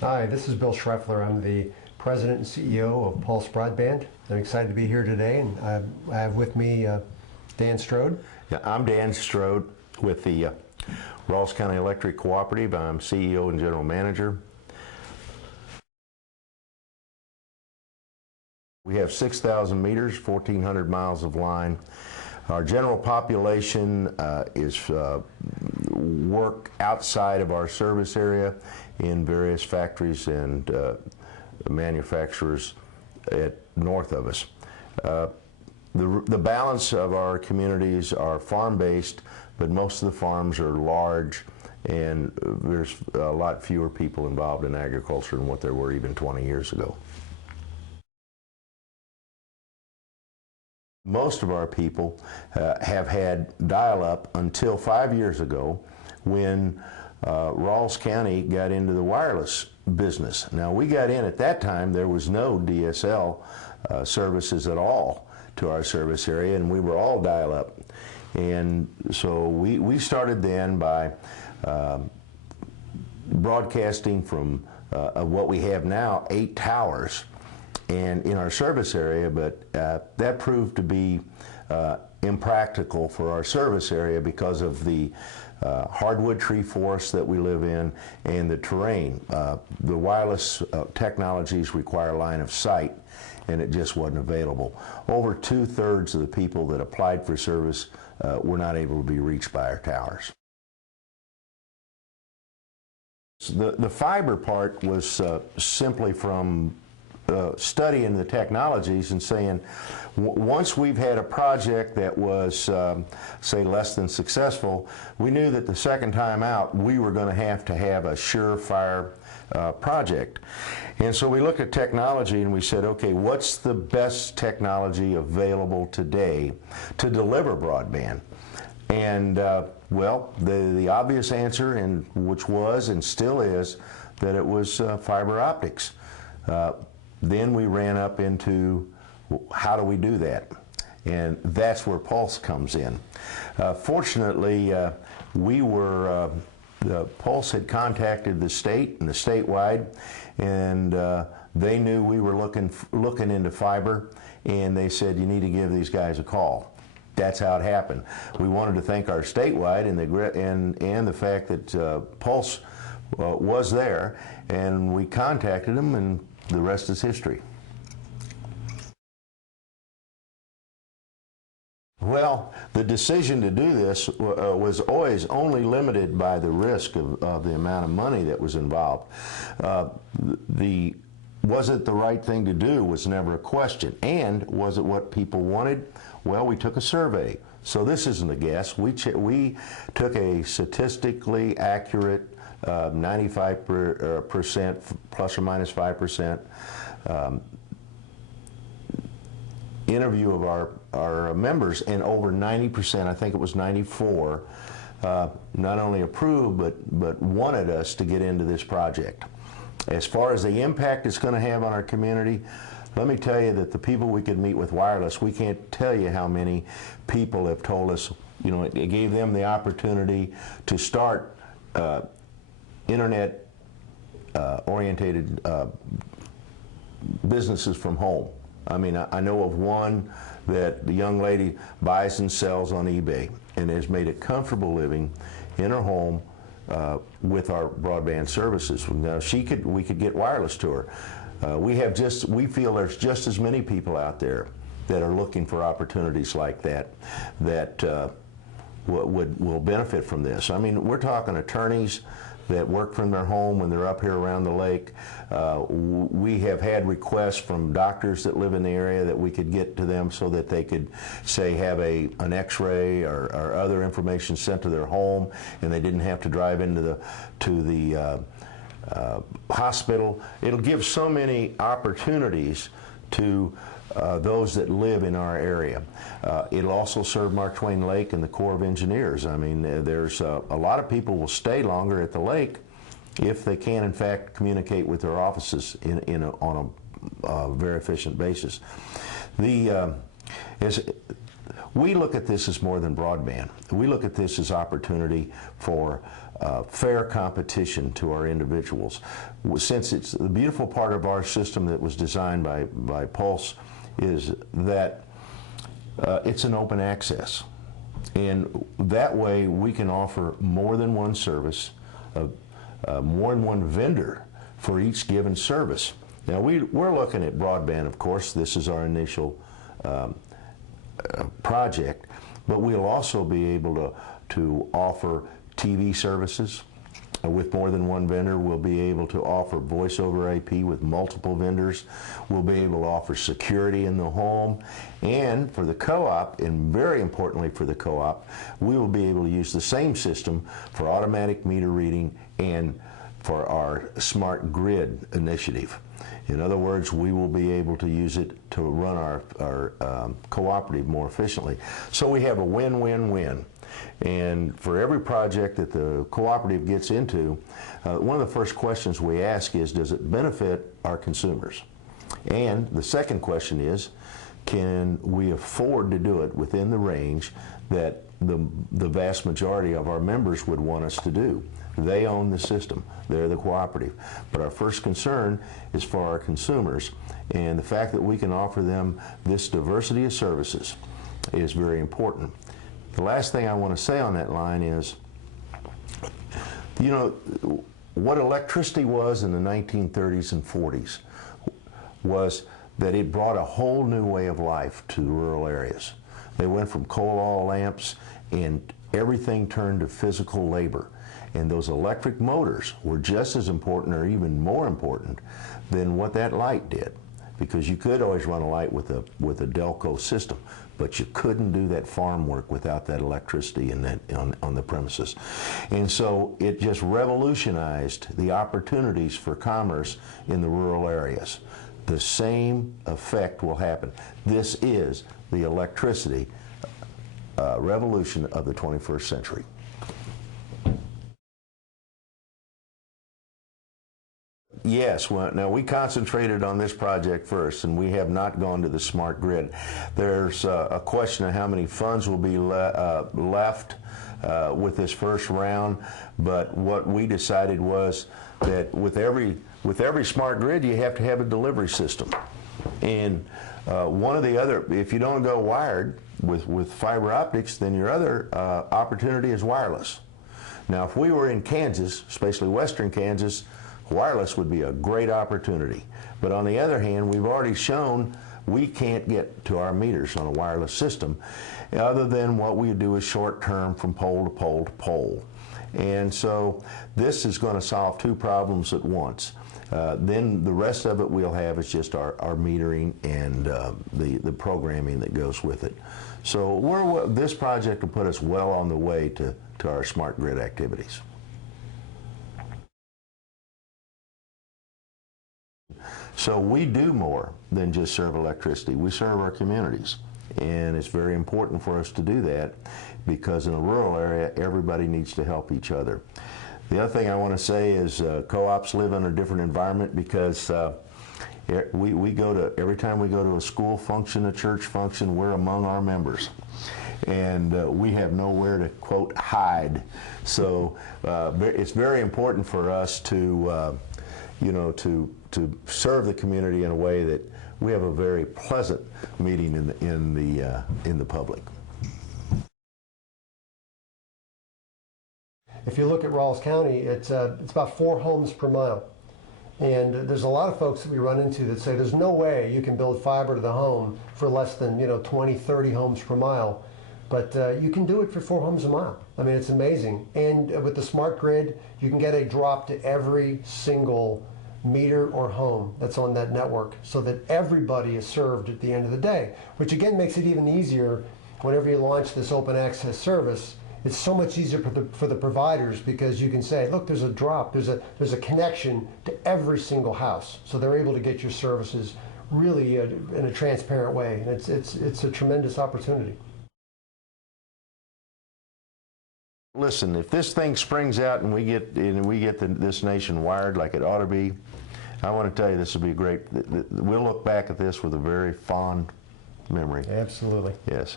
Hi, this is Bill Schreffler. I'm the President and CEO of Pulse Broadband. I'm excited to be here today, and I have with me Dan Strode. Yeah, I'm Dan Strode with the Ralls County Electric Cooperative. I'm CEO and General Manager. We have 6,000 meters, 1,400 miles of line. Our general population is work outside of our service area in various factories and manufacturers north of us. The balance of our communities are farm-based, but most of the farms are large, and there's a lot fewer people involved in agriculture than what there were even 20 years ago. Most of our people have had dial-up until 5 years ago when Ralls County got into the wireless business. Now, we got in at that time, there was no DSL services at all to our service area, and we were all dial-up. And so we started then by broadcasting from what we have now, 8 towers and in our service area, but that proved to be impractical for our service area because of the hardwood tree forest that we live in and the terrain. The wireless technologies require line of sight, and it just wasn't available. Over 2/3 of the people that applied for service were not able to be reached by our towers. So the fiber part was simply from studying the technologies and saying, once we've had a project that was, say, less than successful, we knew that the second time out we were going to have a surefire project. And so we looked at technology and we said, okay, what's the best technology available today to deliver broadband? And well, the obvious answer, and which was and still is, that it was fiber optics. Then we ran up into, how do we do that? And that's where Pulse comes in. Fortunately, Pulse had contacted the state and the statewide, and they knew we were looking into fiber, and they said, you need to give these guys a call. That's how it happened. We wanted to thank our statewide and the fact that Pulse was there, and we contacted them, and the rest is history. Well, the decision to do this was always only limited by the risk of the amount of money that was involved. Was it the right thing to do was never a question. And was it what people wanted? Well, we took a survey. So this isn't a guess. We took a statistically accurate 95% plus or minus 5% interview of our members, and over 90%, I think it was 94, not only approved but wanted us to get into this project. As far as the impact it's going to have on our community, let me tell you that the people we could meet with wireless, we can't tell you how many people have told us, you know, it gave them the opportunity to start internet orientated businesses from home. I mean, I know of one that the young lady buys and sells on eBay and has made a comfortable living in her home with our broadband services. Now we could get wireless to her. We feel there's just as many people out there that are looking for opportunities like that will benefit from this. I mean, we're talking attorneys that work from their home when they're up here around the lake. We have had requests from doctors that live in the area that we could get to them so that they could, say, have an x-ray or other information sent to their home, and they didn't have to drive into the hospital. It'll give so many opportunities to those that live in our area. It'll also serve Mark Twain Lake and the Corps of Engineers. I mean, there's a lot of people will stay longer at the lake if they can, in fact, communicate with their offices on a very efficient basis. We look at this as more than broadband. We look at this as opportunity for fair competition to our individuals. Since it's the beautiful part of our system that was designed by Pulse is that it's an open access. And that way we can offer more than one service, more than one vendor for each given service. Now we're looking at broadband, of course. This is our initial project, but we'll also be able to offer TV services with more than one vendor. We'll be able to offer voice over IP with multiple vendors. We'll be able to offer security in the home. And for the co-op, and very importantly for the co-op, we will be able to use the same system for automatic meter reading and for our smart grid initiative. In other words, we will be able to use it to run our cooperative more efficiently. So we have a win-win-win. And for every project that the cooperative gets into, one of the first questions we ask is, does it benefit our consumers? And the second question is, can we afford to do it within the range that the vast majority of our members would want us to do? They own the system. They're the cooperative. But our first concern is for our consumers, and the fact that we can offer them this diversity of services is very important. The last thing I want to say on that line is, you know, what electricity was in the 1930s and 40s was that it brought a whole new way of life to rural areas. They went from coal oil lamps, and everything turned to physical labor. And those electric motors were just as important, or even more important, than what that light did. Because you could always run a light with a Delco system, but you couldn't do that farm work without that electricity in that, on the premises. And so it just revolutionized the opportunities for commerce in the rural areas. The same effect will happen. This is the electricity revolution of the 21st century. Yes, well, now we concentrated on this project first, and we have not gone to the smart grid. There's a question of how many funds will be left with this first round, but what we decided was that with every smart grid, you have to have a delivery system. And one of the other, if you don't go wired with fiber optics, then your other opportunity is wireless. Now, if we were in Kansas, especially western Kansas, wireless would be a great opportunity. But on the other hand, we've already shown we can't get to our meters on a wireless system other than what we do is short term from pole to pole to pole. And so this is going to solve two problems at once. Then the rest of it we'll have is just our metering and the programming that goes with it. So this project will put us well on the way to our smart grid activities. So we do more than just serve electricity. We serve our communities, and it's very important for us to do that because in a rural area, everybody needs to help each other. The other thing I want to say is co-ops live in a different environment because every time we go to a school function, a church function, we're among our members. And we have nowhere to, quote, hide. So it's very important for us to serve the community in a way that we have a very pleasant meeting in the public. If you look at Ralls County, it's about 4 homes per mile. And there's a lot of folks that we run into that say there's no way you can build fiber to the home for less than 20, 30 homes per mile. But you can do it for 4 homes a mile. I mean, it's amazing. And with the smart grid, you can get a drop to every single meter or home that's on that network so that everybody is served at the end of the day, which again makes it even easier whenever you launch this open access service. It's so much easier for the providers because you can say, look, there's a drop, there's a connection to every single house. So they're able to get your services really in a transparent way. And it's a tremendous opportunity. Listen, if this thing springs out and we get this nation wired like it ought to be, I want to tell you this will be great. We'll look back at this with a very fond memory. Absolutely. Yes.